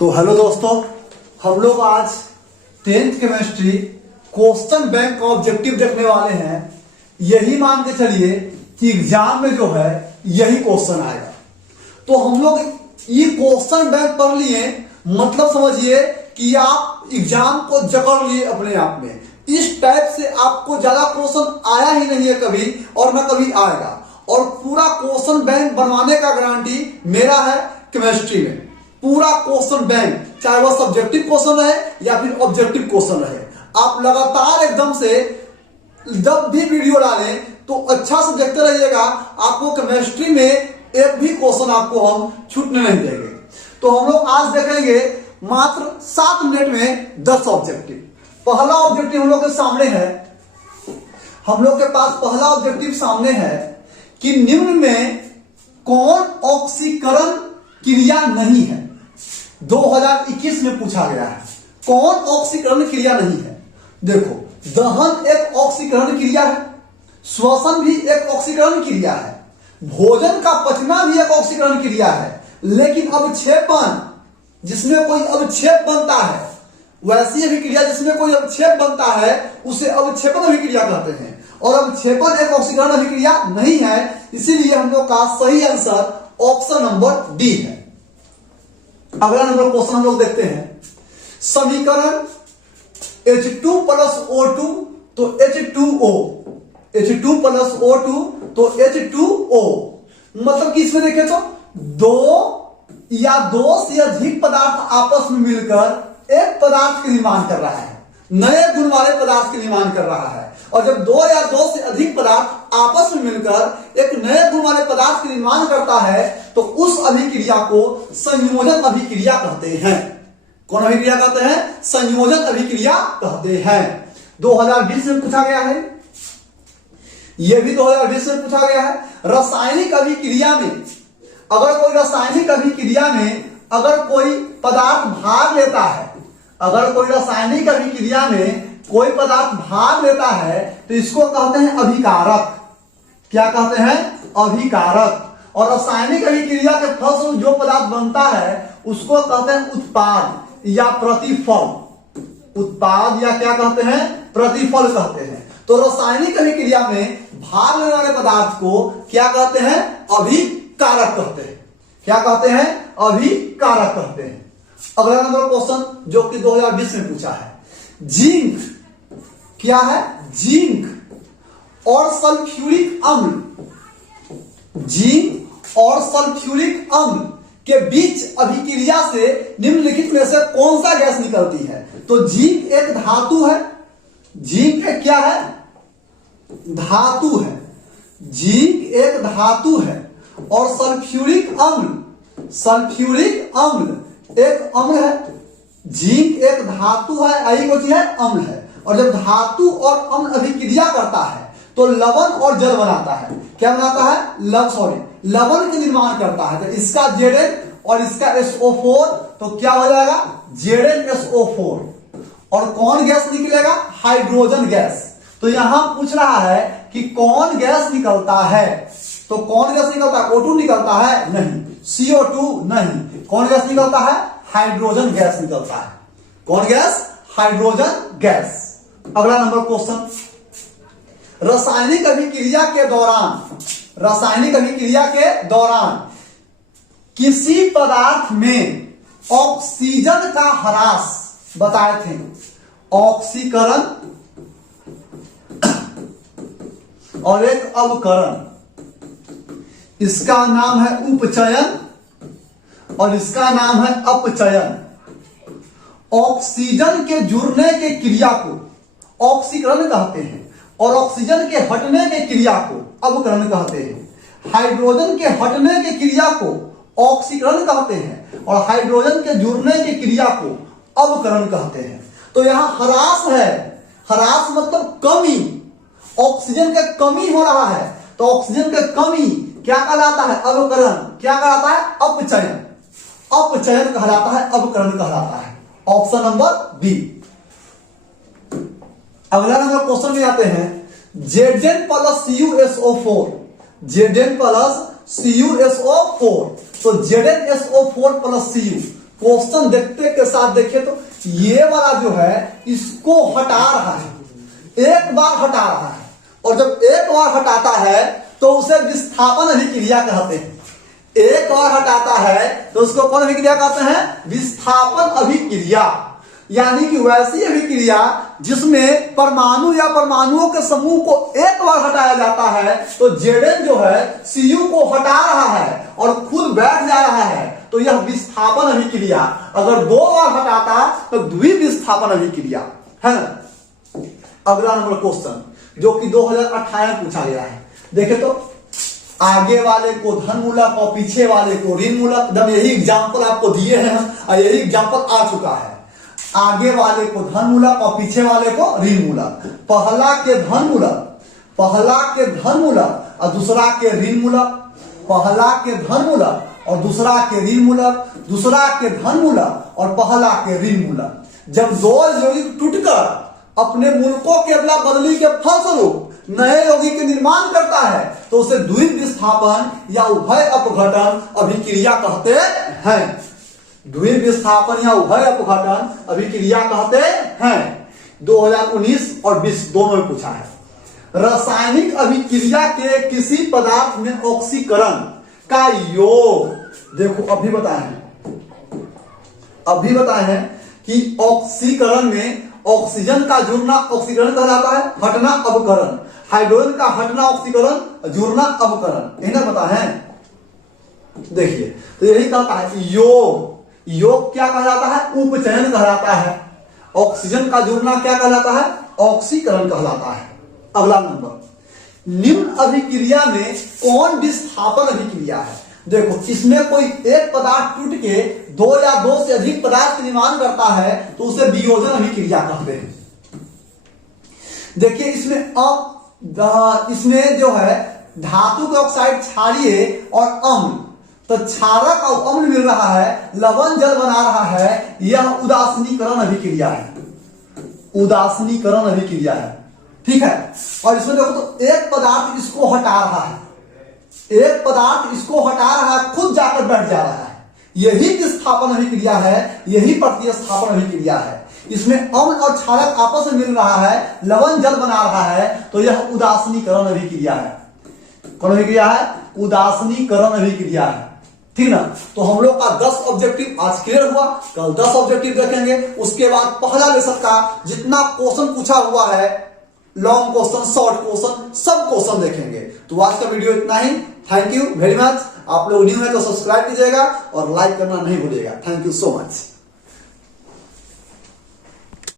तो हेलो दोस्तों, हम लोग आज 10th केमिस्ट्री क्वेश्चन बैंक का ऑब्जेक्टिव देखने वाले हैं। यही मान के चलिए कि एग्जाम में जो है यही क्वेश्चन आएगा। तो हम लोग ये क्वेश्चन बैंक पढ़ लिए, मतलब समझिए कि आप एग्जाम को जकड़ लिए अपने आप में। इस टाइप से आपको ज्यादा क्वेश्चन आया ही नहीं है कभी, और ना कभी आएगा। और पूरा क्वेश्चन बैंक बनवाने का गारंटी मेरा है केमिस्ट्री में। पूरा क्वेश्चन बैंक, चाहे वह सब्जेक्टिव क्वेश्चन रहे या फिर ऑब्जेक्टिव क्वेश्चन रहे, आप लगातार एकदम से जब भी वीडियो डालें तो अच्छा से देखते रहिएगा। आपको केमिस्ट्री में एक भी क्वेश्चन आपको हम छूटने नहीं देंगे। तो हम लोग आज देखेंगे मात्र 7 मिनट में 10 ऑब्जेक्टिव। पहला ऑब्जेक्टिव हम लोग के सामने है। हम लोग के पास पहला ऑब्जेक्टिव सामने है कि निम्न में कौन ऑक्सीकरण क्रिया नहीं है। 2021 में पूछा गया है कौन ऑक्सीकरण क्रिया नहीं है। देखो, दहन एक ऑक्सीकरण क्रिया है, श्वसन भी एक ऑक्सीकरण क्रिया है, भोजन का पचना भी एक ऑक्सीकरण क्रिया है। लेकिन अवक्षेपण, जिसमें कोई अवक्षेप बनता है, वैसी अभिक्रिया जिसमें कोई अवक्षेप बनता है उसे अवक्षेपण अभिक्रिया कहते हैं। और अवक्षेपण एक ऑक्सीकरण अभिक्रिया नहीं है, इसीलिए हम लोग का सही आंसर ऑप्शन नंबर डी है। अगला नंबर क्वेश्चन हम लोग देखते हैं। समीकरण H2 प्लस O2 तो H2O, H2 प्लस O2 तो H2O, मतलब कि इसमें देखें तो दो या दो से अधिक पदार्थ आपस में मिलकर एक पदार्थ का निर्माण कर रहा है, नए गुण वाले पदार्थ का निर्माण कर रहा है। और जब दो या दो से अधिक पदार्थ आपस में मिलकर एक नए गुण वाले पदार्थ का निर्माण करता है तो उस अभिक्रिया को संयोजन अभिक्रिया कहते हैं। कौन अभिक्रिया कहते हैं? संयोजन अभिक्रिया कहते हैं। 2020 में पूछा गया है, यह भी 2020 में पूछा गया है। रासायनिक अभिक्रिया में अगर कोई रासायनिक अभिक्रिया में अगर कोई पदार्थ भाग लेता है, अगर कोई रासायनिक अभिक्रिया में कोई पदार्थ भाग लेता है तो इसको कहते हैं अभिकारक। क्या कहते हैं? अभिकारक। और रासायनिक अभिक्रिया के फलस्वरूप जो पदार्थ बनता है उसको कहते हैं उत्पाद या प्रतिफल। उत्पाद या क्या कहते हैं? प्रतिफल कहते हैं। तो रासायनिक अभिक्रिया में भाग लेने वाले पदार्थ को क्या कहते हैं? अभिकारक कहते हैं। क्या कहते हैं? अभिकारक कहते हैं। अगला नंबर क्वेश्चन जो कि 2020 में पूछा है, जिंक क्या है? जिंक और सल्फ्यूरिक अम्ल, जिंक और सल्फ्यूरिक अम्ल के बीच अभिक्रिया से निम्नलिखित में से कौन सा गैस निकलती है? तो जिंक एक धातु है, जिंक एक क्या है? धातु है। जिंक एक धातु है और सल्फ्यूरिक अम्ल, सल्फ्यूरिक अम्ल एक अम्ल है। जिंक एक धातु है, आई होती है अम्ल है। और जब धातु और अम्ल अभिक्रिया करता है तो लवण और जल बनाता है। क्या बनाता है? लवण के निर्माण करता है। तो इसका Zn और इसका SO4 तो क्या हो जाएगा? ZnSO4। और कौन गैस निकलेगा? Hydrogen gas. तो यहां पूछ रहा है कि कौन गैस निकलता है, तो कौन गैस निकलता है? O2 निकलता है? नहीं। CO2 नहीं। कौन गैस निकलता है? हाइड्रोजन गैस निकलता है। कौन गैस? Hydrogen gas. अगला नंबर क्वेश्चन, रासायनिक अभिक्रिया के दौरान, रासायनिक अभिक्रिया के दौरान किसी पदार्थ में ऑक्सीजन का ह्रास बताए थे। ऑक्सीकरण और एक अवकरण, इसका नाम है उपचयन और इसका नाम है अपचयन। ऑक्सीजन के जुड़ने के क्रिया को ऑक्सीकरण कहते हैं और ऑक्सीजन के हटने के क्रिया को अवकरण कहते हैं। हाइड्रोजन के हटने के क्रिया को ऑक्सीकरण कहते हैं और हाइड्रोजन के जुड़ने की क्रिया को अवकरण कहते हैं। तो यहां ह्रास है, ह्रास मतलब कमी, ऑक्सीजन का कमी हो रहा है तो ऑक्सीजन का कमी क्या कहलाता है? अवकरण। क्या कहलाता है? अपचयन। अपचयन कहलाता है, अवकरण कहलाता है। Option number B. अगला नंबर क्वेश्चन में आते हैं, Zn plus CuSO4, Zn plus CuSO4 तो ZnSO4 प्लस Cu क्वेश्चन देखते के साथ देखिए तो ये वाला जो है इसको हटा रहा है, एक बार हटा रहा है, और जब एक बार हटाता है तो उसे विस्थापन अभिक्रिया कहते हैं। एक बार हटाता है तो उसको कौन अभिक्रिया कहते हैं? विस्थापन अभिक्रिया। यानी कि वैसी अभिक्रिया जिसमें परमाणु या परमाणुओं के समूह को एक बार हटाया जाता है, तो Zn जो है Cu को हटा रहा है और खुद बैठ जा रहा है, तो यह विस्थापन अभिक्रिया। अगर दो बार हटाता तो द्विविस्थापन अभिक्रिया है ना। अगला नंबर क्वेश्चन जो कि 2018 में पूछा गया है, देखे तो आगे वाले को धन मूलक और पीछे वाले को ऋण मूलक। जब यही एग्जाम्पल आपको दिए हैं और यही एग्जाम्पल आ चुका है। आगे वाले को धन मूलक और पीछे वाले को ऋण मूलक। पहला के धन मूलक और दूसरा के ऋण मूलक, पहला के धन मूलक और दूसरा के ऋण मूलक, दूसरा के धन मूलक और पहला के ऋण मूलक। जब दो यौगिक टूटकर अपने मूलकों के अदला बदली के फलस्वरूप नए यौगिक के निर्माण करता है तो उसे द्विविस्थापन या उभय अपघटन अभिक्रिया कहते हैं। द्विविस्थापन या उभय अपघटन अभिक्रिया कहते हैं। 2019 और 20 दोनों में पूछा है। रासायनिक अभिक्रिया के किसी पदार्थ में ऑक्सीकरण का योग, देखो अभी बताए हैं कि ऑक्सीकरण में ऑक्सीजन का जुड़ना ऑक्सीकरण कहलाता है, हटना अवकरण। हाइड्रोजन का हटना ऑक्सीकरण, जुड़ना अवकरण, इन्हें पता है। देखिए तो यही कहता है योग क्या कहलाता है? उपचयन कहलाता है। ऑक्सीजन का जुड़ना क्या कहलाता है? ऑक्सीकरण कहलाता है। अगला नंबर, निम्न अभिक्रिया में कौन विस्थापन अभिक्रिया है? देखो इसमें कोई एक पदार्थ टूट के दो या दो से अधिक पदार्थ निर्माण करता है तो उसे वियोजन अभिक्रिया कहते हैं। देखिए इसमें जो है धातु के ऑक्साइड क्षारीय और अम्ल, तो क्षारक और अम्ल मिल रहा है, लवण जल बना रहा है, यह उदासीनीकरण अभिक्रिया है। उदासीनीकरण अभिक्रिया है, ठीक है। और इसमें देखो तो एक पदार्थ इसको हटा रहा है, एक पदार्थ इसको हटा रहा है, खुद जाकर बैठ जा रहा है, यही विस्थापन अभिक्रिया है, यही प्रतिस्थापन अभिक्रिया है। इसमें अम्ल और क्षारक आपस में मिल रहा है, लवण जल बना रहा है, तो यह उदासीनीकरण अभिक्रिया है। कौन अभिक्रिया है? उदासीनीकरण अभिक्रिया है, ठीक ना। तो हम लोग का 10 ऑब्जेक्टिव आज क्लियर हुआ। कल 10 ऑब्जेक्टिव देखेंगे, उसके बाद पहला लेसन का जितना क्वेश्चन पूछा हुआ है, लॉन्ग क्वेश्चन, शॉर्ट क्वेश्चन, सब क्वेश्चन देखेंगे। तो आज का वीडियो इतना ही। Thank you very much. आप लोग न्यू है तो सब्सक्राइब कीजिएगा और लाइक करना नहीं भूलिएगा। Thank you so much.